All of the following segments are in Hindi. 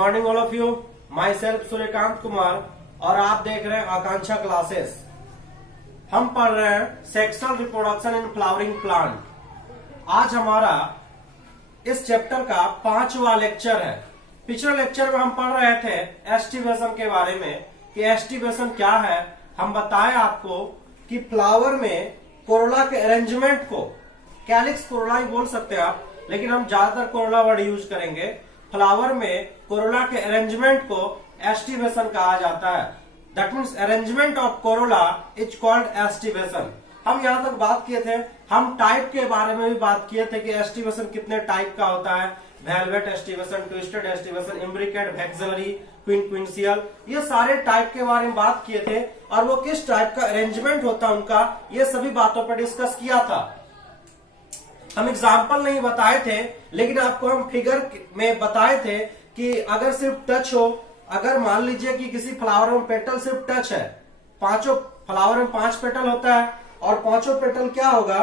Morning all of you. My self Suryakant Kumar और आप देख रहे हैं आकांक्षा क्लासेस। हम पढ़ रहे हैं sexual reproduction in flowering plant. आज हमारा इस चैप्टर का 5वां लेक्चर है। पिछले लेक्चर में हम पढ़ रहे थे एस्टिवेशन के बारे में कि एस्टिवेशन क्या है। हम बताएं आपको कि फ्लावर में कोरोला के अरेंजमेंट को कैलिक्स कोरोला ही बोल सकते हैं आप, लेकिन हम ज्यादातर कोरोला वर्ड यूज करेंगे। फ्लावर में कोरोला के अरेंजमेंट को एस्टिवेशन कहा जाता है। That means arrangement of Corolla is called aestivation. हम यहाँ तक बात किए थे, हम टाइप के बारे में भी बात किए थे कि एस्टिवेशन कितने टाइप का होता है। Valvate aestivation, twisted aestivation, imbricate, vexillary, quincuncial, ये सारे टाइप के बारे में बात किए थे और वो किस टाइप का अरेंजमेंट होता है उनका, ये सभी बातों पर डिस्कस किया था। हम एग्जाम्पल नहीं बताए थे, लेकिन आपको हम फिगर में बताए थे कि अगर सिर्फ टच हो, अगर मान लीजिए कि किसी फ्लावर में पेटल सिर्फ टच है, पांचों फ्लावर में 5 पेटल होता है और पांचों पेटल क्या होगा,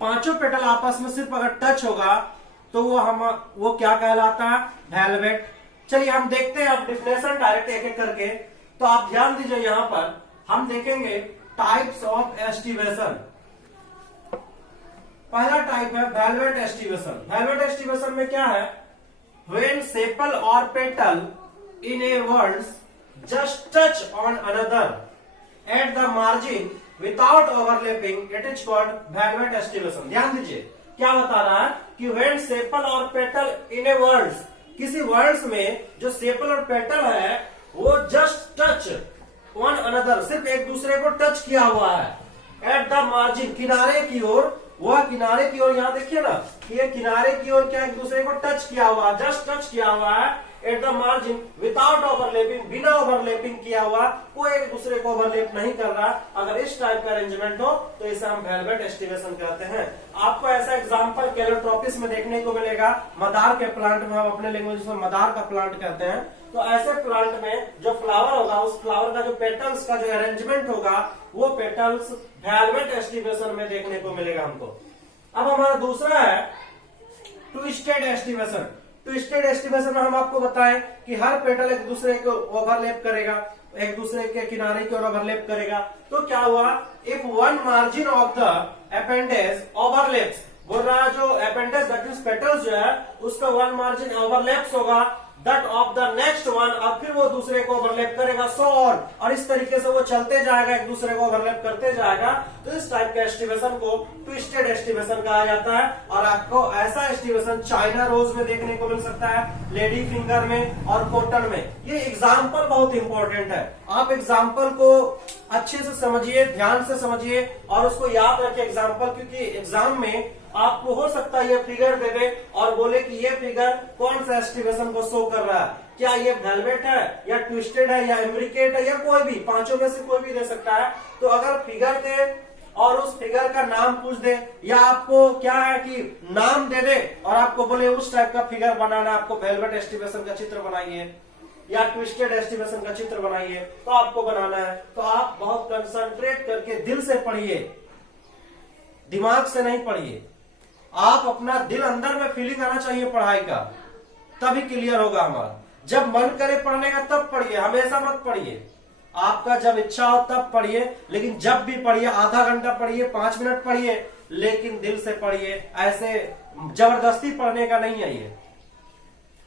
पांचों पेटल आपस में सिर्फ अगर टच होगा तो वो क्या कहलाता है, वेलवेट। चलिए हम देखते हैं अब डिफिनेशन डायरेक्ट एक एक करके। तो आप ध्यान दीजिए, यहां पर हम देखेंगे टाइप्स ऑफ एस्टिवेशन। पहला टाइप है वेलवेट एस्टिवेशन। वेलवेट एस्टिवेशन में क्या है, व्हेन सेपल और petal in A words just touch on another at the margin without overlapping, it is called velvet aestivation. ध्यान दीजिए क्या बता रहा है कि व्हेन सेपल और पेटल इन ए वर्ड्स, किसी वर्ड्स में जो सेपल और पेटल है वो जस्ट टच वन अनदर, सिर्फ एक दूसरे को टच किया हुआ है, एट द मार्जिन, किनारे की ओर, वह किनारे की ओर, यहां देखिए ना, ये किनारे की ओर क्या एक दूसरे को टच किया हुआ है, जस्ट टच किया हुआ है, at the margin without overlapping, बिना ओवरलैपिंग किया हुआ, कोई एक दूसरे को ओवरलैप नहीं कर रहा। अगर इस टाइप का अरेंजमेंट हो तो इसे हम वेलवेट एस्टिवेशन कहते हैं। आपको ऐसा एग्जांपल कैलोट्रोपिस में देखने को मिलेगा। मदार के प्लांट में, हम अपने लैंग्वेज में मदार का प्लांट कहते हैं। तो ऐसे प्लांट में जो फ्लावर होगा, उस फ्लावर का जो पेटल्स का जो अरेंजमेंट होगा, वो पेटल्स वेलवेट एस्टिवेशन में देखने को मिलेगा हमको। अब हमारा दूसरा है ट्विस्टेड एस्टिवेशन। ट्विस्टेड एस्टिवेशन में हम आपको बताएं कि हर पेटल एक दूसरे को ओवरलैप करेगा, एक दूसरे के किनारे की ओर ओवरलैप करेगा। तो क्या हुआ, if one margin of the appendage overlaps, बोल रहा है जो अपेंडेज दैट मींस पेटल्स जो है उसका वन मार्जिन ओवरलैप्स होगा that of the next one, और फिर वो दूसरे को ओवरलैप करेगा, सो ऑन, और इस तरीके से वो चलते जाएगा, एक दूसरे को ओवरलैप करते जाएगा। तो इस टाइप के एस्टिवेशन को ट्विस्टेड एस्टिवेशन कहा जाता है। और आपको ऐसा एस्टिवेशन चाइना रोज में देखने को मिल सकता है, लेडी फिंगर में और कॉटन में। ये एग्जाम्पल बहुत इंपॉर्टेंट है, आप एग्जाम्पल को अच्छे से समझिए, ध्यान से समझिए और उसको याद रखिए एग्जाम्पल, क्योंकि एग्जाम में आपको हो सकता है ये फिगर दे दे और बोले कि ये फिगर कौन सा एस्टिवेशन को शो कर रहा है, क्या ये वेलवेट है या ट्विस्टेड है या इम्ब्रिकेट है या कोई भी, पांचों में से कोई भी दे सकता है। तो अगर फिगर दे और उस फिगर का नाम पूछ दे, या आपको क्या है कि नाम दे दे और आपको बोले उस टाइप का फिगर बनाना, आपको वेलवेट एस्टिवेशन का चित्र बनाइए या ट्विस्टेड एस्टिवेशन का चित्र बनाइए, तो आपको बनाना है। तो आप बहुत कंसंट्रेट करके दिल से पढ़िए, दिमाग से नहीं पढ़िए। आप अपना दिल अंदर में फीलिंग आना चाहिए पढ़ाई का, तभी क्लियर होगा हमारा। जब मन करे पढ़ने का तब पढ़िए, हमेशा मत पढ़िए। आपका जब इच्छा हो तब पढ़िए, लेकिन जब भी पढ़िए आधा घंटा पढ़िए, 5 मिनट पढ़िए, लेकिन दिल से पढ़िए। ऐसे जबरदस्ती पढ़ने का नहीं है, ये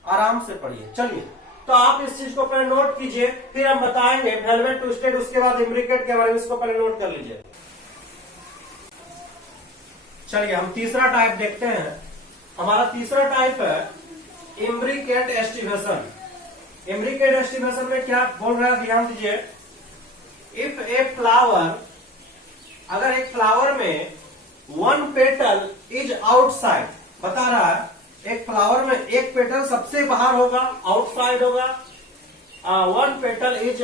आराम से पढ़िए। चलिए, तो आप इस चीज को पहले नोट कीजिए, फिर हम बताएंगे वेलवेट, ट्विस्टेड, उसके बाद इम्ब्रिकेट के बारे में। इसको पहले नोट कर लीजिए। चलिए हम तीसरा टाइप देखते हैं। हमारा तीसरा टाइप है इम्ब्रिकेट एस्टिवेशन। इम्ब्रिकेट एस्टिवेशन में क्या बोल रहा है, ध्यान दीजिए। इफ ए फ्लावर, अगर एक फ्लावर में वन पेटल इज आउटसाइड, बता रहा है एक फ्लावर में एक पेटल सबसे बाहर होगा, आउटसाइड होगा, one petal is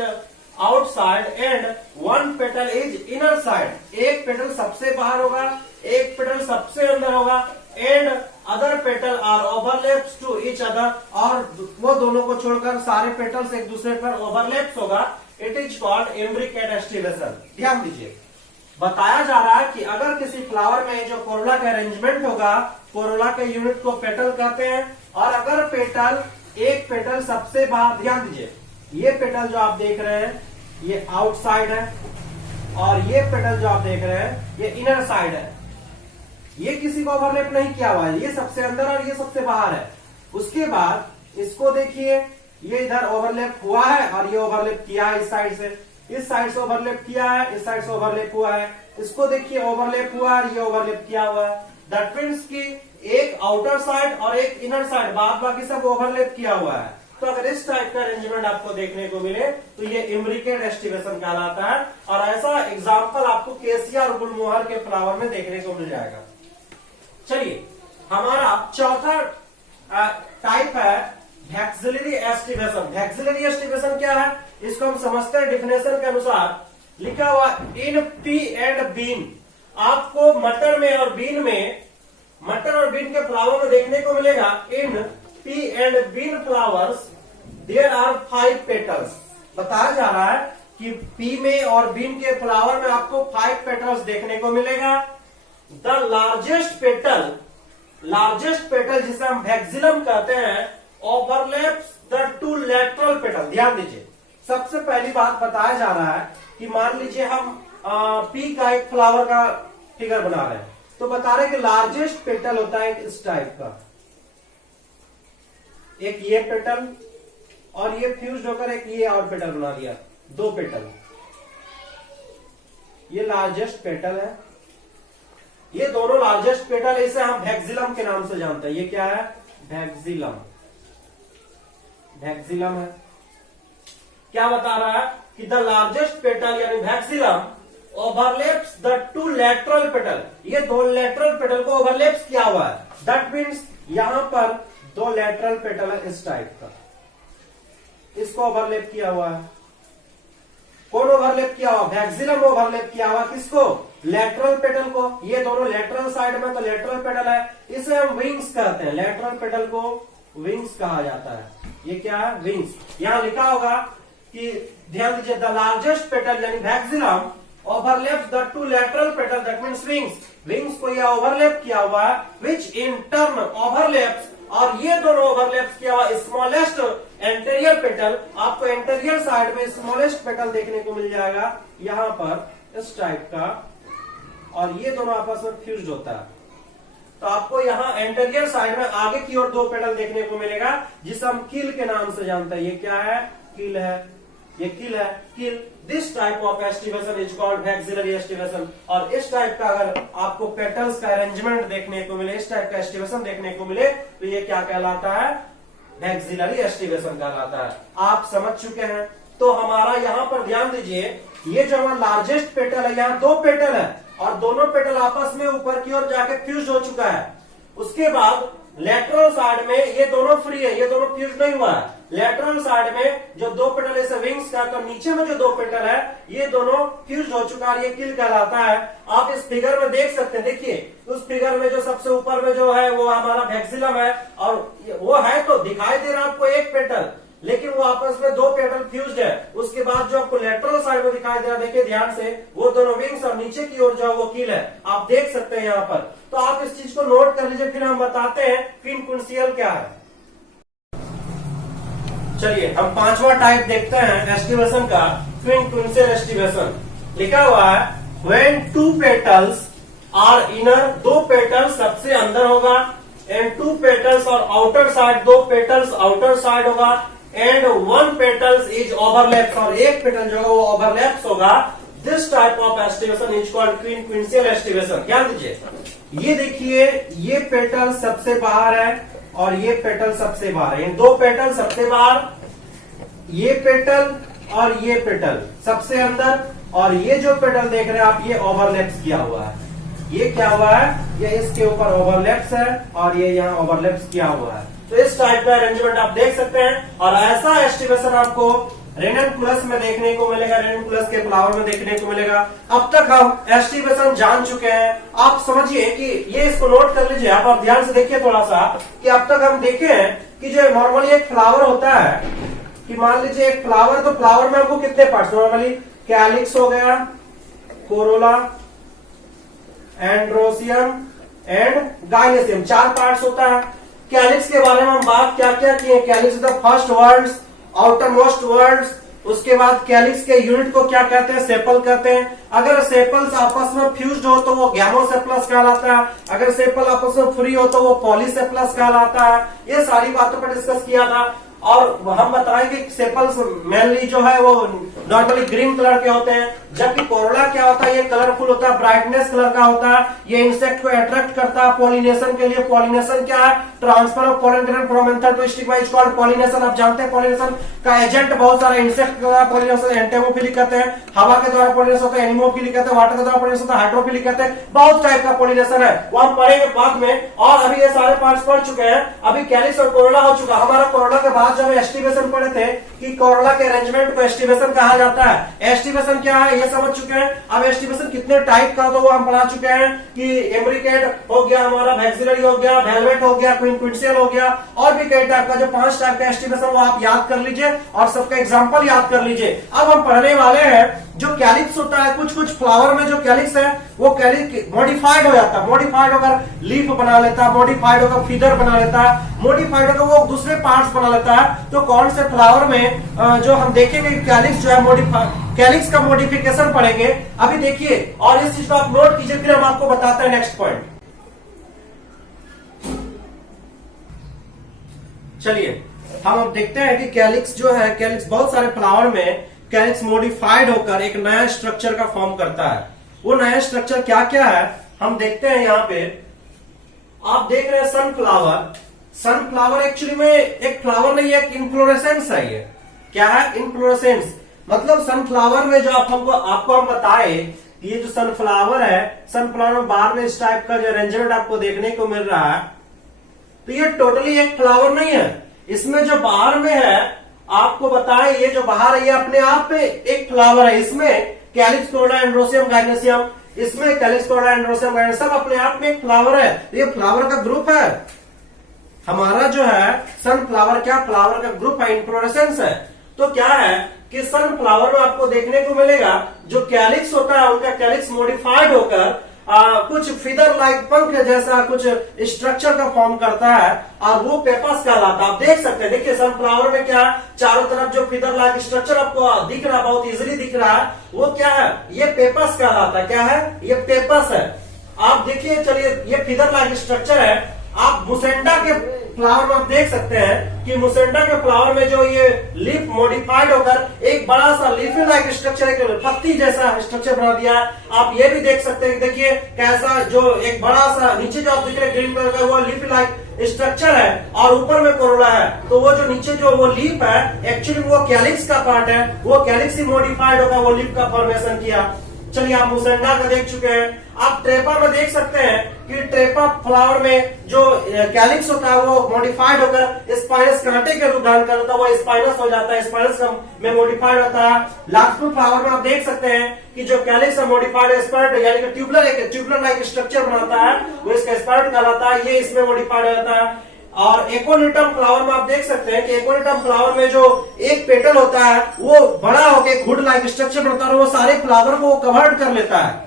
outside and one petal is inner side, एक पेटल सबसे बाहर होगा, एक पेटल सबसे अंदर होगा, and other petal are overlaps to each other, और वो दोनों को छोड़कर सारे पेटल्स एक दूसरे पर ओवरलैप्स होगा, it is called imbricate aestivation. ध्यान दीजिए, बताया जा रहा है कि अगर किसी फ्लावर में जो कोरोला का अरेंजमेंट होगा, कोरोला के यूनिट को पेटल कहते हैं और अगर पेटल, एक पेटल सबसे बाहर, ध्यान दीजिए, ये पेटल जो आप देख रहे हैं ये आउटसाइड है, और ये पेटल जो आप देख रहे हैं ये इनर साइड है। ये किसी को ओवरलैप नहीं किया हुआ है, ये सबसे अंदर और ये सबसे बाहर है। उसके बाद इसको देखिए, ये इधर ओवरलैप हुआ है और ये ओवरलैप किया है, इस साइड से ओवरलैप किया है, इस साइड से ओवरलैप हुआ है। इसको देखिए ओवरलैप हुआ है और ये ओवरलैप किया हुआ है। दैट मीन्स कि एक आउटर साइड और एक इनर साइड, बाद बाकी सब ओवरलैप किया हुआ है। तो अगर इस टाइप का अरेंजमेंट आपको देखने को मिले तो ये इम्ब्रिकेट एस्टिवेशन कहलाता है। और ऐसा एग्जाम्पल आपको केसिया और गुलमोहर के फ्लावर में देखने को मिल जाएगा। चलिए, हमारा चौथा टाइप है वैक्सिलरी एस्टिवेशन। वैक्सिलरी एस्टिवेशन क्या है, इसको हम समझते हैं डेफिनेशन के अनुसार। लिखा हुआ इन पी एंड बीन, आपको मटर में और बीन में, मटर और बीन के फ्लावर में देखने को मिलेगा in pea and bean flowers there are 5 petals. बताया जा रहा है कि पी में और बीन के फ्लावर में आपको 5 पेटल्स देखने को मिलेगा। द लार्जेस्ट पेटल जिसे हम वैक्सिलम कहते हैं, ओवरलैप्स द 2 लैटरल पेटल। ध्यान दीजिए, सबसे पहली बात बताया जा रहा है कि मान लीजिए हम पी का एक फ्लावर का फिगर बना रहे हैं, तो बता रहे हैं कि लार्जेस्ट पेटल होता है इस टाइप का, एक ये पेटल और ये फ्यूज होकर एक ये और पेटल बना दिया, 2 पेटल। ये लार्जेस्ट पेटल है, ये दोनों लार्जेस्ट पेटल, इसे हम वैक्सिलम के नाम से जानते हैं। ये क्या है, वैक्सिलम, वैक्सिलम है। क्या बता रहा है कि द लार्जेस्ट पेटल यानी vexillum overlaps the 2 lateral petal, ये 2 लैटरल पेटल को ओवरलैप्स किया हुआ है। दैट मीन्स यहां पर 2 लैटरल पेटल है इस टाइप का, इसको ओवरलैप किया हुआ है। कौन ओवरलैप किया हुआ, वैक्सिलम ओवरलैप किया हुआ किसको, लैटरल पेटल को। ये दोनों लैटरल साइड में, तो लैटरल पेटल है, इसे हम विंग्स कहते हैं। लैटरल पेटल को विंग्स कहा जाता है। ये क्या है, विंग्स। यहां लिखा होगा कि ध्यान दीजिए, द लार्जेस्ट पेटल यानी vexillum overlaps the 2 lateral petal, that means wings. Wings को यह ओवरलैप किया हुआ है, विच इन टर्न ओवरलैप्स, और ये दोनों ओवरलैप्स किया हुआ स्मॉलेस्ट एंटेरियर पेटल। आपको एंटेरियर साइड में स्मॉलेस्ट पेटल देखने को मिल जाएगा यहां पर इस टाइप का, और ये दोनों आपस में फ्यूज्ड होता है। तो आपको यहाँ एंटेरियर साइड में आगे की ओर 2 पेटल देखने को मिलेगा, जिसे हम किल के नाम से जानते हैं। ये क्या है, किल है, ये किल है, keel. This type of aestivation is called vexillary aestivation. और इस टाइप का अगर आपको पेटल्स का अरेंजमेंट देखने को मिले, इस टाइप का एस्टिवेशन देखने को मिले, तो ये क्या कहलाता है, वैक्सिलरी एस्टिवेशन कहलाता है। आप समझ चुके हैं। तो हमारा यहाँ पर ध्यान दीजिए, ये जो हमारा लार्जेस्ट पेटल है, यहाँ 2 पेटल है और दोनों पेटल आपस में ऊपर की ओर जाके फ्यूज हो चुका है। उसके बाद लेटरल साइड में ये दोनों फ्री है, ये दोनों फ्यूज नहीं हुआ है। लेटरल साइड में जो 2 पेटल ऐसे विंग्स का, तो नीचे में जो 2 पेटल है ये दोनों फ्यूज हो चुका है, ये किल कहलाता है। आप इस फिगर में देख सकते हैं, देखिए उस फिगर में जो सबसे ऊपर में जो है वो हमारा वैक्सिलम है, और वो है तो दिखाई दे रहा है आपको एक पेटल, लेकिन वो आपस में 2 पेटल फ्यूज्ड है। उसके बाद जो आपको लेटरल साइड में दिखाई दे रहा है, देखिए ध्यान से, वो दोनों विंग्स और नीचे की ओर जो है वो किल है, आप देख सकते हैं यहाँ पर। तो आप इस चीज को नोट कर लीजिए, फिर हम बताते हैं क्विनक्विंसियल क्या है। चलिए हम 5वां टाइप देखते हैं एस्टिवेशन का, क्विनक्विंसियल एस्टिवेशन। लिखा हुआ है when 2 petals are inner, 2 petals सबसे अंदर होगा, एंड 2 पेटल्स और outer side, 2 petals outer side होगा, एंड 1 पेटल्स इज ओवरलैप्स, और एक पेटल जो है वो ओवरलैप्स होगा। This type of aestivation is called quincuncial aestivation. ध्यान दीजिए, ये देखिए, ये पेटल सबसे बाहर है और ये पेटल सबसे बाहर है। 2 पेटल सबसे बाहर, ये पेटल और ये पेटल सबसे अंदर, और ये जो पेटल देख रहे हैं आप, ये ओवरलैप्स किया हुआ है। ये क्या हुआ है, ये इसके ऊपर ओवरलैप्स है और ये यहाँ ओवरलैप्स किया हुआ है। तो इस टाइप का अरेंजमेंट आप देख सकते हैं। और ऐसा एस्टिवेशन आपको रेननकुलस में देखने को मिलेगा, रेननकुलस के फ्लावर में देखने को मिलेगा। अब तक हम एस्टिवेशन जान चुके हैं। आप समझिए कि ये, इसको नोट कर लीजिए आप ध्यान से देखिए थोड़ा सा, कि अब तक हम देखे हैं कि जो नॉर्मली एक फ्लावर होता है, कि मान लीजिए एक फ्लावर, तो फ्लावर में हमको कितने पार्ट्स, नॉर्मली कैलिक्स हो गया, कोरोला, एंड्रोसियम एंड गाइनेसियम, 4 पार्ट्स होता है। कैलिक्स के बारे में हम बात क्या क्या किए, calyx the first words, outer most words, उसके बाद कैलिक्स के यूनिट को क्या कहते हैं, सेपल कहते हैं। अगर सेपल्स आपस में फ्यूज्ड हो तो वो गैमोसेपलस कहलाता है, अगर सेपल आपस में फ्री हो तो वो पॉलीसेपलस कहलाता है। ये सारी बातों पर डिस्कस किया था। और हम बताएंगे कि सेपल्स मेनली जो है वो नॉर्मली ग्रीन कलर के होते हैं, जबकि कोरोला क्या होता है, ये कलरफुल होता है, ब्राइटनेस कलर का होता है, ये इंसेक्ट को अट्रैक्ट करता है पॉलिनेशन के लिए। पॉलिनेशन क्या है, transfer of pollen grain from anther to stigma is called pollination. आप जानते हैं पॉलिनेशन का एजेंट बहुत सारे इंसेक्ट का पॉलिनेशन एंटेमोफिलिक कहते हैं, हवा के द्वारा पॉलिनेशन होता है एनिमोफिलिक कहते हैं, वाटर के द्वारा पॉलिनेशन होता है हाइड्रोफिलिक कहते हैं। बहुत टाइप का पॉलिनेशन है, वो हम पढ़ेंगे बाद में। और अभी ये सारे पार्ट्स पढ़ चुके हैं, अभी कैलिक्स और कोरोला हो चुका। हमारा कोरोला के बाद जब एस्टिवेशन पढ़े थे कि कोरोला के अरेंजमेंट को एस्टिवेशन कहा जाता है। एस्टिवेशन क्या है ये समझ चुके हैं। अब एस्टिवेशन कितने टाइप का तो वो हम पढ़ा चुके हैं कि एम्ब्रिकेट हो गया, हमारा वैक्सिलरी हो गया, वेलवेट हो गया, क्विंसियल हो गया, और भी कई टाइप का। जो 5 टाइप का एस्टिवेशन वो आप याद कर लीजिए और सबका एग्जांपल याद कर लीजिए। अब हम पढ़ने वाले हैं जो कैलिक्स होता है, कुछ कुछ फ्लावर में जो कैलिक्स है वो कैलिक्स मॉडिफाइड हो जाता है। मॉडिफाइड होकर लीफ बना लेता है, मॉडिफाइड होकर फीदर बना लेता है, मॉडिफाइड होकर वो दूसरे पार्ट्स बना लेता है। तो कौन से फ्लावर में जो हम देखेंगे कैलिक्स जो है कैलिक्स का मॉडिफिकेशन पढ़ेंगे। अभी देखिए और इस चीज को आप नोट कीजिए, फिर हम आपको बताते हैं नेक्स्ट पॉइंट। चलिए हम अब देखते हैं कि कैलिक्स जो है, कैलिक्स बहुत सारे फ्लावर में कैलिक्स मॉडिफाइड होकर एक नया स्ट्रक्चर का फॉर्म करता है। वो नया स्ट्रक्चर क्या क्या है हम देखते हैं। यहां पे आप देख रहे हैं सनफ्लावर। सनफ्लावर एक्चुअली में एक फ्लावर नहीं है, एक इन्फ्लोरेसेंस है। ये क्या है, इन्फ्लोरेसेंस। मतलब सनफ्लावर में जो आपको हम बताए, ये जो सनफ्लावर है, सनफ्लावर में बाहर में इस टाइप का जो अरेंजमेंट आपको देखने को मिल रहा है, तो ये टोटली एक फ्लावर नहीं है। इसमें जो बाहर में है आपको बताएं, ये जो बाहर है ये अपने आप में एक फ्लावर है। इसमें कैलिक्स कोरोला एंड्रोसियम गाइनेसियम, इसमें कैलिक्स कोरोला एंड्रोसियम गाइनेसियम, सब अपने आप में एक फ्लावर है। ये फ्लावर का ग्रुप है। हमारा जो है सनफ्लावर क्या फ्लावर का ग्रुप है, इन्फ्लोरेसेंस है। तो क्या है कि सनफ्लावर में आपको देखने को मिलेगा जो कैलिक्स होता है उनका कैलिक्स मॉडिफाइड होकर कुछ फिदर लाइक पंख जैसा कुछ स्ट्रक्चर का फॉर्म करता है और वो पेपस कहलाता है। आप देख सकते हैं, देखिए सनफ्लावर में क्या चारों तरफ जो फिदर लाइक स्ट्रक्चर आपको दिख रहा है, बहुत इजीली दिख रहा है, वो क्या है, ये पेपस कहलाता है। क्या है, ये पेपस है। आप देखिए, चलिए ये फिदर लाइक स्ट्रक्चर है। आप मुसेंडा के फ्लावर में आप देख सकते हैं कि मुसेंडा के फ्लावर में जो ये लीफ मॉडिफाइड होकर एक बड़ा सा लीफी लाइक स्ट्रक्चर, एक पत्ती जैसा स्ट्रक्चर बना दिया। आप ये भी देख सकते हैं, देखिए कैसा जो एक बड़ा सा नीचे जो आप देख रहे हैं ग्रीन कलर का वो लीफी लाइक स्ट्रक्चर है और ऊपर में कोरोला है। तो वो जो नीचे जो वो लीफ है एक्चुअली वो कैलिक्स का पार्ट है, वो कैलिक्स ही मॉडिफाइड होकर वो लीफ का फॉर्मेशन किया। चलिए आप मुसेंडा का देख चुके हैं। आप ट्रेपा में देख सकते हैं कि ट्रेपा फ्लावर में जो कैलिक्स होता है वो मॉडिफाइड होकर स्पाइनस कांटे के रूप धारण करता है, वो स्पाइनस हो जाता है, स्पाइनस में मॉडिफाइड होता है। लाक्सफुल फ्लावर में आप देख सकते हैं कि जो कैलिक्स है मॉडिफाइड स्पाइड यानी कि ट्यूबुलर लाइक स्ट्रक्चर बनाता है, वो इसका स्पाइड कहलाता है, ये इसमें मॉडिफाइड होता है। और एकोनिटम फ्लावर में आप देख सकते हैं कि एकोनिटम फ्लावर में जो एक पेटल होता है वो बड़ा होकर हुड लाइक स्ट्रक्चर बनता है, वो सारे फ्लावर को कवर कर लेता है।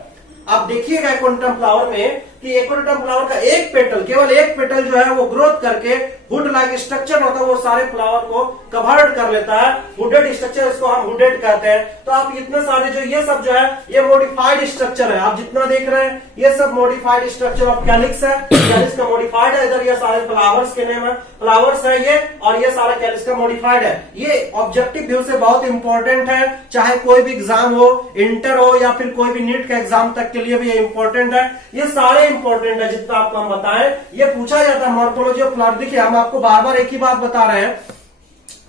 आप देखिएगा एकोनिटम फ्लावर में कि एकोनिटम फ्लावर का एक पेटल, केवल एक पेटल जो है वो ग्रोथ करके हुड लाइक स्ट्रक्चर होता है, वो सारे फ्लावर को कवर्ड कर लेता है। हुडेड स्ट्रक्चर, इसको हम हुडेड कहते हैं। तो आप इतने सारे जो ये सब जो है ये मॉडिफाइड स्ट्रक्चर है। आप जितना देख रहे हैं ये सब मॉडिफाइड स्ट्रक्चर ऑफ कैलिक्स है। कैलिक्स का मॉडिफाइड है। इधर ये सारे फ्लावर्स के नेम है, फ्लावर्स है ये, और ये सारा कैलिक्स का मॉडिफाइड है। ये ऑब्जेक्टिव व्यू से बहुत इंपॉर्टेंट है, चाहे कोई भी एग्जाम हो, इंटर हो या फिर कोई भी नीट का एग्जाम तक के लिए भी ये इंपॉर्टेंट है। ये सारे इंपॉर्टेंट है जितना आपको हम बताएं। ये पूछा जाता है मॉर्फोलॉजी ऑफ फ्लावर। देखिए हम आपको बार बार एक ही बात बता रहे हैं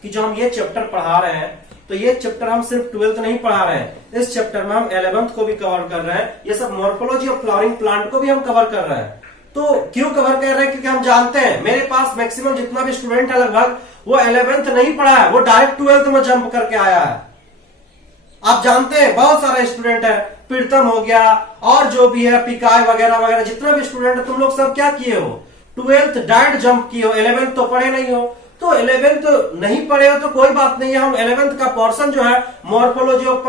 कि जो हम ये चैप्टर पढ़ा रहे हैं, तो ये चैप्टर हम सिर्फ 12th नहीं पढ़ा रहे हैं, इस चैप्टर में हम 11th को भी कवर कर रहे हैं। ये सब मॉर्फोलॉजी ऑफ फ्लावरिंग प्लांट को भी हम कवर कर रहे हैं। तो क्यों कवर कर रहे हैं, क्योंकि हम जानते हैं मेरे पास मैक्सिमम जितना भी स्टूडेंट है लगभग वो 11th नहीं पढ़ा है, वो डायरेक्ट 12th में जंप करके आया है। आप जानते हैं बहुत सारा स्टूडेंट है, प्रीतम हो गया और जो भी है पिकाय वगैरह वगैरह, जितना भी स्टूडेंट है तुम लोग सब क्या किए हो, 12th डायरेक्ट जंप किए हो, 11th तो पढ़े नहीं हो। तो 11th नहीं पढ़े हो तो कोई बात नहीं है, हम 11th का पोर्शन जो है मॉर्फोलॉजी ऑफ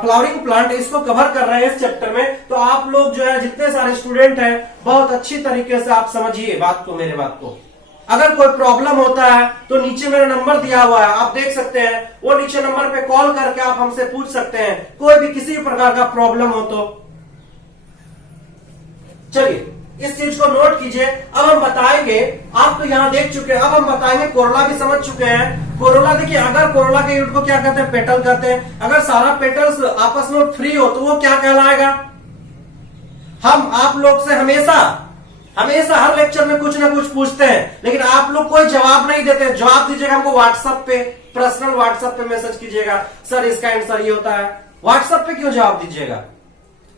फ्लावरिंग प्लांट इसको कवर कर रहे हैं इस चैप्टर में। तो आप लोग जो है जितने सारे स्टूडेंट हैं बहुत अच्छी तरीके से आप समझिए बात को, मेरे बात को। अगर कोई प्रॉब्लम होता है तो नीचे मेरा नंबर दिया हुआ है, आप देख सकते हैं, वो नीचे नंबर पे कॉल करके आप हमसे पूछ सकते हैं कोई भी किसी भी प्रकार का प्रॉब्लम हो तो। चलिए इस चीज को नोट कीजिए। अब हम बताएंगे, आप तो यहां देख चुके हैं, अब हम बताएंगे कोरोला भी समझ चुके हैं। कोरोला देखिए, अगर कोरोला के यूनिट को क्या कहते हैं, पेटल कहते हैं। अगर सारा पेटल्स आपस में फ्री हो तो वो क्या कहलाएगा। हम आप लोग से हमेशा हर लेक्चर में कुछ ना कुछ पूछते हैं, लेकिन आप लोग कोई जवाब नहीं देते। जवाब दीजिएगा हमको व्हाट्सएप पे, पर्सनल व्हाट्सएप पे मैसेज कीजिएगा, सर इसका आंसर ये होता है। व्हाट्सएप पे क्यों जवाब दीजिएगा,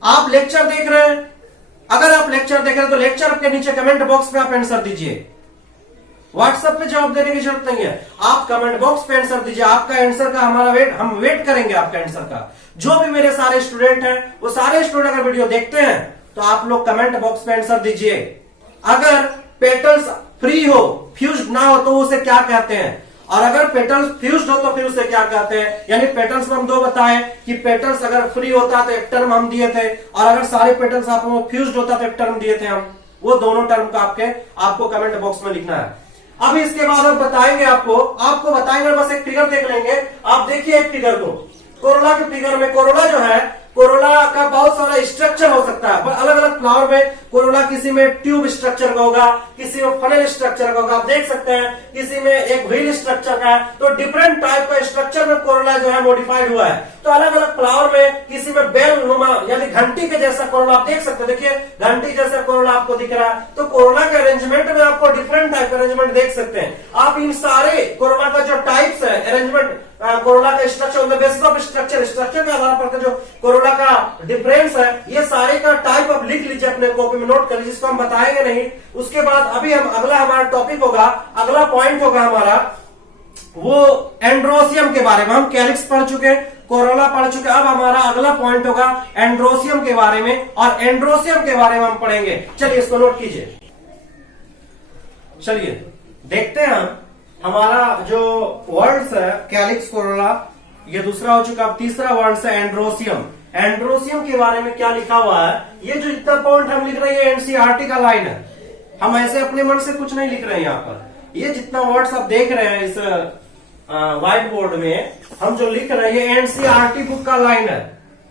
आप लेक्चर देख रहे हैं। अगर आप लेक्चर देख रहे हैं तो लेक्चर के नीचे कमेंट बॉक्स पे आप आंसर दीजिए, व्हाट्सएप पे जवाब देने की जरूरत नहीं है। आप कमेंट बॉक्स पे आंसर दीजिए, आपका आंसर का हम वेट करेंगे आपका आंसर का। जो भी मेरे सारे स्टूडेंट हैं, वो सारे स्टूडेंट अगर वीडियो देखते हैं तो आप लोग कमेंट बॉक्स पे आंसर दीजिए। अगर पेटल्स फ्री हो, फ्यूज्ड ना हो तो उसे क्या कहते हैं, और अगर पेटल्स फ्यूज्ड हो तो फिर उसे क्या कहते हैं। यानी पेटल्स में हम दो बताए कि पेटल्स अगर फ्री होता तो एक टर्म हम दिए थे, और अगर सारे पेटल्स आपको फ्यूज्ड होता तो एक टर्म दिए थे हम। वो दोनों टर्म का आपको कमेंट बॉक्स में लिखना है। अब इसके बाद हम बताएंगे आपको बताएंगे, बस एक फिगर देख लेंगे। आप देखिए एक फिगर को, कोरोला के फिगर में कोरोला जो है, कोरोला का बहुत सारा स्ट्रक्चर हो सकता है। अलग अलग फ्लावर में कोरोला किसी में ट्यूब स्ट्रक्चर का होगा, किसी में फनल स्ट्रक्चर का होगा, आप देख सकते हैं, किसी में एक व्हील स्ट्रक्चर का है। तो डिफरेंट टाइप का स्ट्रक्चर में कोरोला जो है मॉडिफाइड हुआ है। तो अलग अलग फ्लावर में किसी में बेल नुमा यानी घंटी के जैसा कोरोला आप देख सकते हैं। देखिए घंटी जैसा कोरोला आपको दिख रहा है। तो कोरोला के अरेंजमेंट में आपको डिफरेंट टाइप का अरेंजमेंट देख सकते हैं। आप इन सारे कोरोला का जो टाइप्स है अरेंजमेंट, कोरोला का स्ट्रक्चर, बेसिस ऑफ स्ट्रक्चर के आधार पर जो कोरोला का डिफरेंस है, ये सारे का टाइप आप लिख लीजिए अपने कॉपी में, नोट कर लीजिए। जिसको हम बताएंगे नहीं। उसके बाद अभी हम अगला हमारा टॉपिक होगा, अगला पॉइंट होगा हमारा वो एंड्रोसियम के बारे में। हम कैलिक्स पढ़ चुके, कोरोला पढ़ चुके, अब हमारा अगला पॉइंट होगा एंड्रोसियम के बारे में, और एंड्रोसियम के बारे में हम पढ़ेंगे। चलिए इसको नोट कीजिए। चलिए देखते हैं हम हमारा जो वर्ड्स है, कैलिक्स, कोरोला, ये दूसरा हो चुका। अब तीसरा वर्ड्स है एंड्रोसियम। एंड्रोसियम के बारे में क्या लिखा हुआ है, ये जो इतना पॉइंट हम लिख रहे हैं एनसीईआरटी का लाइन है। हम ऐसे अपने मन से कुछ नहीं लिख रहे हैं यहाँ पर। ये जितना वर्ड्स आप देख रहे हैं इस व्हाइट बोर्ड में, हम जो लिख रहे हैं एनसीईआरटी बुक का लाइन है,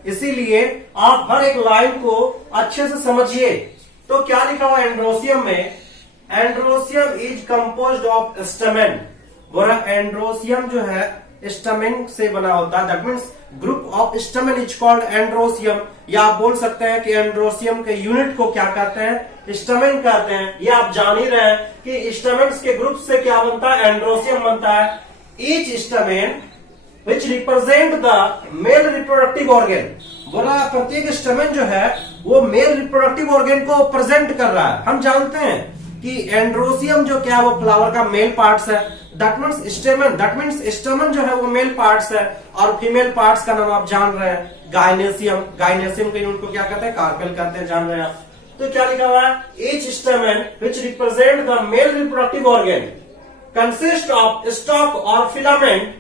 इसीलिए आप हर एक लाइन को अच्छे से समझिए। तो क्या लिखा हुआ एंड्रोसियम में, androecium is composed of stamen. बोला एंड्रोसियम जो है स्टमेन से बना होता है, that means group of stamen is called androecium. या आप बोल सकते हैं कि एंड्रोसियम के यूनिट को क्या कहते हैं, स्टमेन कहते हैं। ये आप जान ही रहे हैं कि स्टमेन्स के ग्रुप से क्या बनता है, एंड्रोसियम बनता है। Each stamen which represent the male reproductive organ. बोला प्रत्येक स्टमेन जो है वो मेल रिप्रोडक्टिव ऑर्गेन को प्रेजेंट कर रहा है। हम जानते हैं कि एंड्रोसियम जो क्या वो फ्लावर का मेल पार्ट्स है, दैट मीन्स स्टेमन, दैट मीन्स स्टेमन जो है वो मेल पार्ट्स है, और फीमेल पार्ट्स का नाम आप जान रहे हैं गाइनेसियम। गाइनेसियम के यूनिट को क्या कहते हैं, कार्पेल कहते हैं, जान रहे हैं आप। तो क्या लिखा हुआ है, each stamen which represent the male reproductive organ consist of stock और फिलामेंट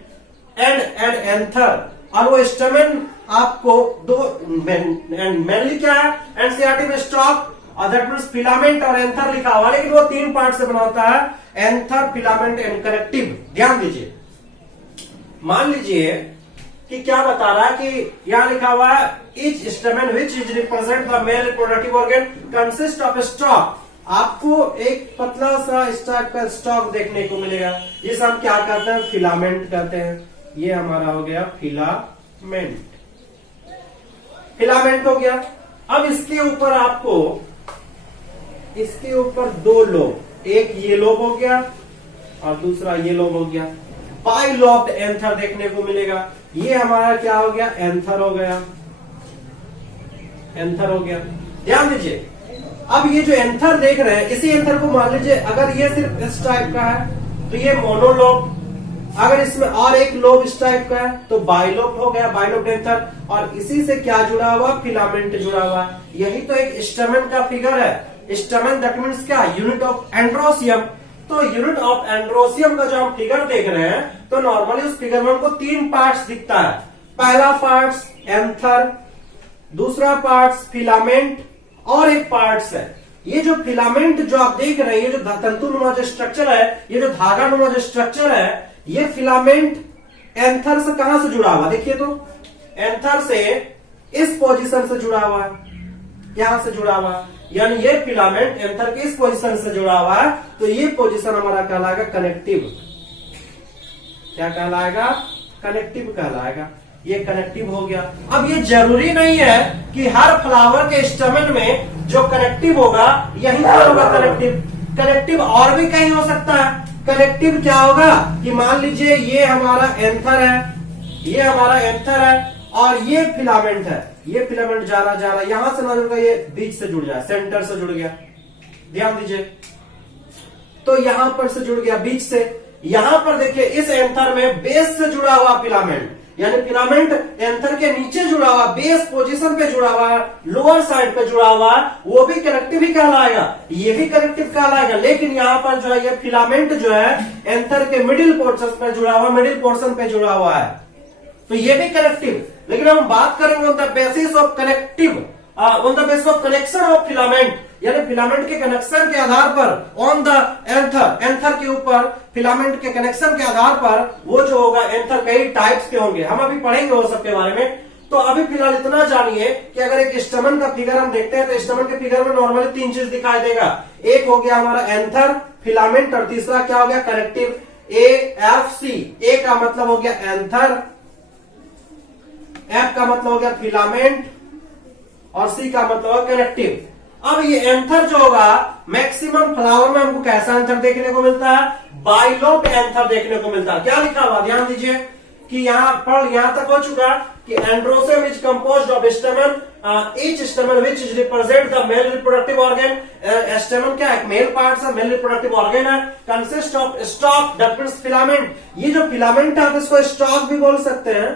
एंड एंथर। और वो स्टेमन आपको दो मेनली क्या है, एनसीईआरटी में स्टॉक और दैट मीन्स फिलामेंट और एंथर लिखा हुआ, लेकिन वो तीन पार्ट से बना होता है, एंथर, फिलामेंट एंड कनेक्टिव। ध्यान दीजिए, मान लीजिए कि क्या बता रहा है कि यहां लिखा हुआ है each stamen which is represent the male reproductive organ consist of stock. आपको एक पतला सा इस टाइप का स्टॉक देखने को मिलेगा, जिसे हम क्या कहते हैं, फिलामेंट कहते हैं। ये हमारा हो गया फिलामेंट, फिलामेंट हो गया। अब इसके ऊपर आपको, इसके ऊपर दो लोब, एक ये लोब हो गया और दूसरा ये लोब हो गया। बाइलोब्ड एंथर देखने को मिलेगा। ये हमारा क्या हो गया, एंथर हो गया, एंथर हो गया। ध्यान दीजिए, अब ये जो एंथर देख रहे हैं, इसी एंथर को मान लीजिए अगर ये सिर्फ इस टाइप का है तो ये मोनोलोब, अगर इसमें और एक लोब इस टाइप का है तो बाइलोब हो गया, बाइलोब एंथर। और इसी से क्या जुड़ा हुआ, फिलामेंट जुड़ा हुआ है। यही तो एक स्टेमन का फिगर है। स्टेमन दैट मीन्स क्या, यूनिट ऑफ एंड्रोसियम। तो यूनिट ऑफ एंड्रोसियम का जो हम फिगर देख रहे हैं, तो नॉर्मली उस फिगर में हमको तीन पार्ट्स दिखता है। पहला पार्ट्स एंथर, दूसरा पार्ट्स फिलामेंट, और एक पार्ट्स है ये जो फिलामेंट जो आप देख रहे हैं, ये जो तंतुनुमा जो स्ट्रक्चर है, ये जो धागा नुमा जो स्ट्रक्चर है, ये फिलामेंट एंथर से कहां से जुड़ा हुआ, देखिए तो एंथर से इस पोजीशन से जुड़ा हुआ है, यहां से जुड़ा हुआ है, यानी ये फिलामेंट एंथर के इस पोजीशन से जुड़ा हुआ है। तो ये पोजीशन हमारा कहलाएगा कनेक्टिव। क्या कहलाएगा? कनेक्टिव कहलाएगा। ये कनेक्टिव हो गया। अब ये जरूरी नहीं है कि हर फ्लावर के स्टैमेन में जो कनेक्टिव होगा यही पर होगा कनेक्टिव। कनेक्टिव और भी कहीं हो सकता है। कनेक्टिव क्या होगा कि मान लीजिए ये हमारा एंथर है, ये हमारा एंथर है और ये फिलामेंट है, ये फिलामेंट जा रहा यहां से ना जुड़कर ये बीच से जुड़ जाए, सेंटर से जुड़ गया, ध्यान दीजिए, तो यहां पर से जुड़ गया बीच से। यहां पर देखिए इस एंथर में बेस से जुड़ा हुआ फिलामेंट, यानी फिलामेंट एंथर के नीचे जुड़ा हुआ, बेस पोजीशन पे जुड़ा हुआ, लोअर साइड पे जुड़ा हुआ, वो भी कनेक्टिव ही कहलाएगा, ये भी कनेक्टिव कहलाएगा। लेकिन यहाँ पर जो है ये फिलामेंट जो है एंथर के मिडिल पोर्शन पे जुड़ा हुआ, मिडिल पोर्शन पे जुड़ा हुआ है, तो ये भी कनेक्टिव। लेकिन हम बात करेंगे on the basis of connective, on the basis of connection of filament, यानी फिलामेंट के कनेक्शन के आधार पर ऑन द एंथर, एंथर के ऊपर फिलामेंट के कनेक्शन के आधार पर वो जो होगा एंथर कई टाइप्स के होंगे, हम अभी पढ़ेंगे वो सबके बारे में। तो अभी फिलहाल इतना जानिए कि अगर एक स्टमन का फिगर हम देखते हैं तो स्टमन के फिगर में नॉर्मली तीन चीज दिखाई देगा। एक हो गया हमारा एंथर, फिलामेंट और तीसरा क्या हो गया कनेक्टिव। ए एफ सी, ए का मतलब हो गया एंथर, एफ का मतलब हो गया फिलामेंट और सी का मतलब है कनेक्टिव। अब ये एंथर जो होगा मैक्सिमम फ्लावर में हमको कैसा एंथर देखने को मिलता है? बाइलोब्ड एंथर देखने को मिलता है। क्या लिखा हुआ ध्यान दीजिए कि यहाँ पर यहां तक हो चुका कि androecium is composed of stamen, each stamen which is represent the male reproductive organ. Stamen क्या है? मेल पार्ट है, मेल रिप्रोडक्टिव ऑर्गन है। Consist of stalk that means filament. ये जो फिलामेंट है आप इसको स्टॉक भी बोल सकते हैं,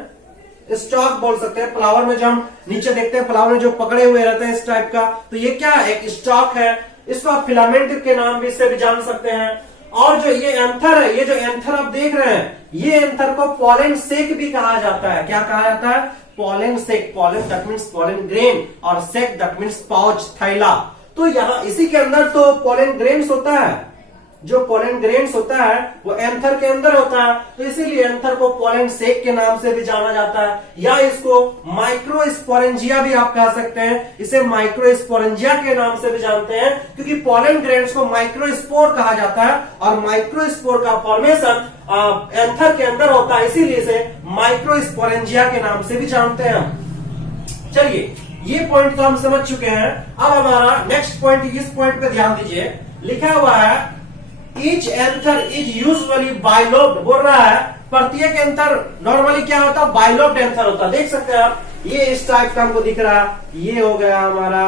स्टॉक बोल सकते हैं। फ्लावर में जो हम नीचे देखते हैं फ्लावर में जो पकड़े हुए रहते हैं इस टाइप का, तो ये क्या है? एक स्टॉक है। इसको आप फिलामेंट के नाम भी से भी जान सकते हैं। और जो ये एंथर है, ये जो एंथर आप देख रहे हैं, ये एंथर को पॉलन सेक भी कहा जाता है। क्या कहा जाता है? Pollen sac. Pollen that means pollen grain और सेक दैट मीन्स पाउच, थैला। तो यहाँ इसी के अंदर तो पॉलन ग्रेन्स होता है, जो पॉलन ग्रेन्स होता है वो एंथर के अंदर होता है, तो इसीलिए एंथर को पॉलन सेक के नाम से भी जाना जाता है, या इसको माइक्रोस्पोरेंजिया भी आप कह सकते हैं। इसे माइक्रोस्पोरेंजिया के नाम से भी जानते हैं क्योंकि पॉलन ग्रेन्स को माइक्रोस्पोर कहा जाता है और माइक्रोस्पोर का फॉर्मेशन एंथर के अंदर होता है, इसीलिए इसे माइक्रोस्पोरेंजिया के नाम से भी जानते हैं हम। चलिए ये पॉइंट तो हम समझ चुके हैं। अब हमारा नेक्स्ट पॉइंट, इस पॉइंट पे ध्यान दीजिए, लिखा हुआ है Each anther is usually bilobed, बोल रहा है प्रत्येक एंथर नॉर्मली क्या होता है? बाइलोब्ड एंथर होता है। देख सकते हैं आप, ये इस टाइप का हमको दिख रहा है, ये हो गया हमारा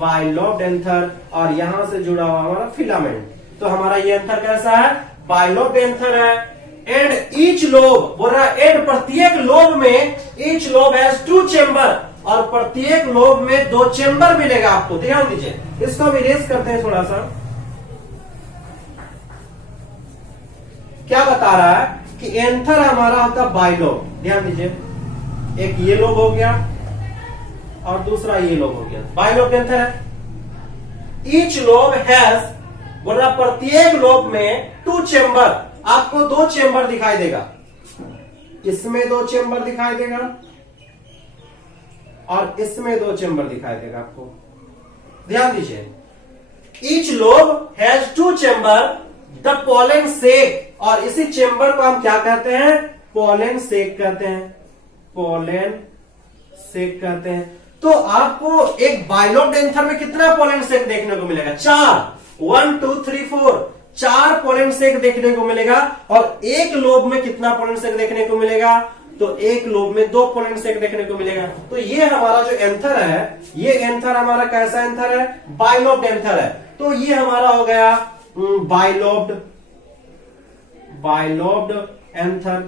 बाइलोब्ड एंथर और यहां से जुड़ा हुआ हमारा फिलामेंट। तो हमारा ये एंथर कैसा है? बाइलोब्ड एंथर है। एंड ईच लोब, बोल रहा है एंड प्रत्येक लोब में, ईच लोब हैज 2 चेम्बर, और प्रत्येक लोब में 2 चेम्बर मिलेगा आपको। ध्यान दीजिए, इसको हम इरेज करते हैं थोड़ा सा। क्या बता रहा है कि एंथर हमारा होता है बाइलोब। ध्यान दीजिए, एक ये लोब हो गया और दूसरा ये लोब हो गया, बाइलोब एंथर है। ईच लोब हैज, बोल रहा प्रत्येक लोब में 2 चेम्बर, आपको 2 चेम्बर दिखाई देगा। इसमें 2 चेम्बर दिखाई देगा और इसमें 2 चेम्बर दिखाई देगा आपको। ध्यान दीजिए, each lobe has 2 chamber the pollen sac, और इसी चेम्बर को हम क्या कहते हैं? पॉलन सेक कहते हैं, पॉलन सेक कहते हैं। तो आपको एक बाइलोब्ड एंथर में कितना पॉलन सेक देखने को मिलेगा? 4, 1 2 3 4, 4 पॉलन सेक देखने को मिलेगा। और एक लोब में कितना पॉलन सेक देखने को मिलेगा? तो एक लोब में 2 पॉलन सेक देखने को मिलेगा। तो ये हमारा जो एंथर है, ये एंथर हमारा कैसा एंथर है? बाइलोब्ड एंथर है। तो ये हमारा हो गया bilobed, bilobed anther.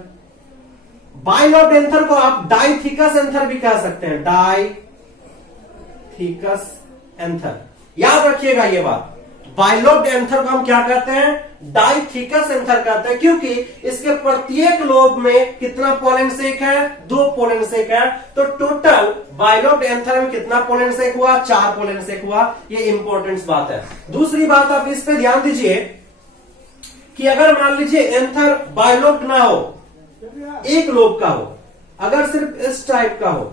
Bilobed anther को आप डाइथिकस एंथर भी कह सकते हैं, डाइथिकस एंथर। याद रखिएगा ये बात, बाइलोब्ड एंथर को हम क्या कहते हैं, डाइथिकस एंथर कहते हैं, क्योंकि इसके प्रत्येक लोब में कितना पोलन सेक है, 2 पोलन सेक है। तो टोटल बाइलोब्ड एंथर में कितना पोलन सेक हुआ, 4 पोलन सेक हुआ। ये इंपॉर्टेंट बात है। दूसरी बात आप इस पे ध्यान दीजिए कि अगर मान लीजिए एंथर बाइलोब्ड ना हो, एक लोब का हो, अगर सिर्फ इस टाइप का हो,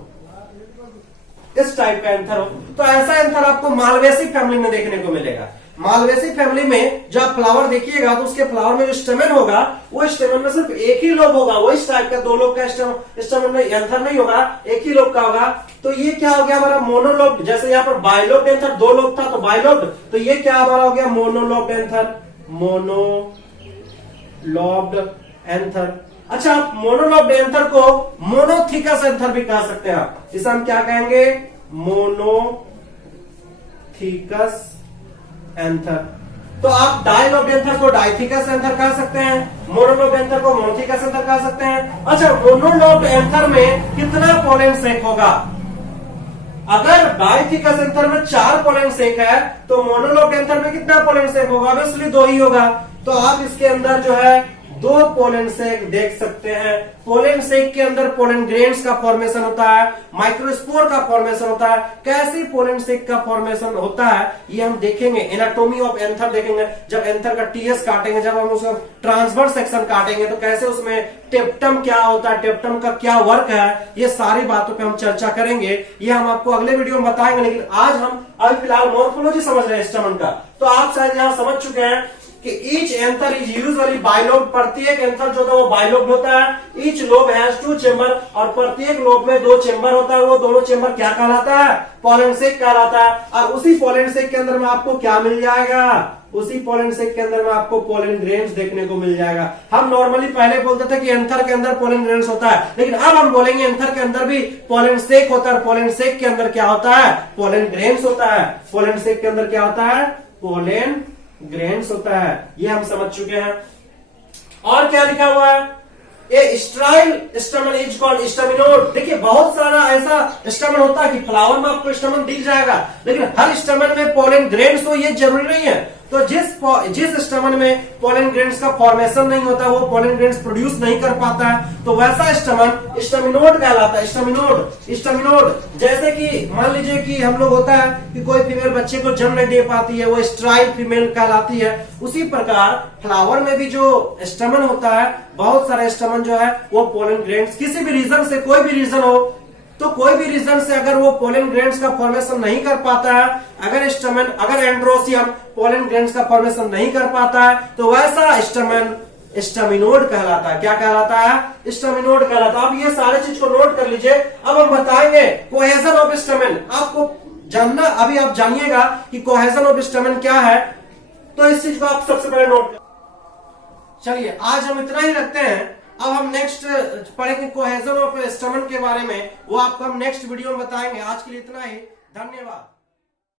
इस टाइप का एंथर हो, तो ऐसा एंथर आपको मालवेसी फैमिली में देखने को मिलेगा। मालवेसी फैमिली में जब आप फ्लावर देखिएगा तो उसके फ्लावर में जो स्टेमन होगा, वो स्टेमन में सिर्फ एक ही लोब होगा, वो इस टाइप का 2 लोब का स्टेमन में एंथर नहीं होगा, एक ही लोब का होगा। तो ये क्या हो गया हमारा मोनोलोब। जैसे यहाँ पर बाइलोब्ड एंथर 2 लोब था तो बाइलोब्ड, तो ये क्या हमारा हो गया मोनोलोब्ड एंथर, मोनोलोब्ड एंथर। अच्छा, आप मोनोलोब्ड एंथर को मोनोथिकस एंथर भी कह सकते हैं। आप इसे हम क्या कहेंगे, मोनोथिकस एंथर। तो आप डाइलोब्ड एंथर को डाइथिकस एंथर कह सकते हैं, मोनोलोब्ड एंथर को मोनोथिकस एंथर कह सकते हैं। अच्छा, मोनोलोब्ड एंथर में कितना पोलन सेक होगा? अगर डाइथिकस एंथर में 4 पोलन सेक है तो मोनोलोब्ड एंथर में कितना पोलन सेक होगा? ऑब्वियसली 2 ही होगा। तो आप इसके अंदर जो है 2 पोलन सेक देख सकते हैं। पोलन सेक के अंदर पोलन ग्रेन्स का फॉर्मेशन होता है, माइक्रोस्पोर का फॉर्मेशन होता है। कैसे पोलन सेक का फॉर्मेशन होता है ये हम देखेंगे, एनाटॉमी ऑफ एंथर देखेंगे। जब एंथर का टीएस काटेंगे, जब हम उसका ट्रांसवर्स सेक्शन काटेंगे तो कैसे उसमें टेप्टम क्या होता है, टेप्टम का क्या वर्क है, ये सारी बातों पे हम चर्चा करेंगे। ये हम आपको अगले वीडियो में बताएंगे। लेकिन आज हम अभी फिलहाल मॉर्फोलॉजी समझ रहे हैं स्टमन का। तो आप शायद यहां समझ चुके हैं कि each anther is usually bilobed. प्रत्येक एंथर जो होता है वो बाइलोब्ड होता है। ईच लोब हैज 2 चेंबर, और प्रत्येक लोब में 2 चेंबर होता है। वो दोनों चेंबर क्या कहलाता है? पोलन सेक कहलाता है। और उसी पोलन सेक के अंदर में आपको क्या मिल जाएगा? उसी पोलन सेक के अंदर में आपको पोलन ग्रेन्स देखने को मिल जाएगा। हम नॉर्मली पहले बोलते थे कि एंथर के अंदर पोलन ग्रेन्स होता है, लेकिन अब हम बोलेंगे एंथर के अंदर भी पोलन सेक होता है। पोलन सेक के अंदर क्या होता है? पोलन ग्रेन्स होता है। पोलन सेक के अंदर क्या होता है? पोलन ग्रेन्स होता है। ये हम समझ चुके हैं। और क्या लिखा हुआ है? ए स्ट्राइल स्टमन इज कॉल्ड स्टमिनोड। देखिए बहुत सारा ऐसा स्टमन होता है कि फ्लावर में आपको स्टमन दिख जाएगा, लेकिन हर स्टमन में पोलन ग्रेन्स हो ये जरूरी नहीं है। तो जिस स्टमन में पोलन ग्रेन्स का फॉर्मेशन नहीं होता, वो पोलन ग्रेन्स प्रोड्यूस नहीं कर पाता है, तो वैसा स्टमन स्टमिनोड कहलाता है। स्टमिनोड जैसे कि मान लीजिए कि हम लोग होता है कि कोई फीमेल बच्चे को जन्म नहीं दे पाती है, वो स्ट्राइल फीमेल कहलाती है। उसी प्रकार फ्लावर में भी जो स्टमन होता है, बहुत सारे स्टमन जो है वो पोलन ग्रेन्स किसी भी रीजन से, कोई भी रीजन हो, तो कोई भी रीजन से अगर वो पोलन ग्रेन्स का फॉर्मेशन नहीं कर पाता है, अगर एंड्रोसियम पोलन ग्रेन्स का फॉर्मेशन नहीं कर पाता है, तो वैसा स्टमन स्टमिनोड कहलाता है। क्या कहलाता है? स्टमिनोड कहलाता है। अब ये सारे चीज को नोट कर लीजिए। अब हम बताएंगे कोहेजन ऑफ स्टमन। आपको जानना, अभी आप जानिएगा कि कोहेजन ऑफ स्टमन क्या है, तो इस चीज को आप सबसे पहले नोट कर। चलिए आज हम इतना ही रखते हैं। अब हम नेक्स्ट पढ़ेंगे कोहेजन ऑफ स्टमन के बारे में, वो आपको हम नेक्स्ट वीडियो में बताएंगे। आज के लिए इतना ही, धन्यवाद।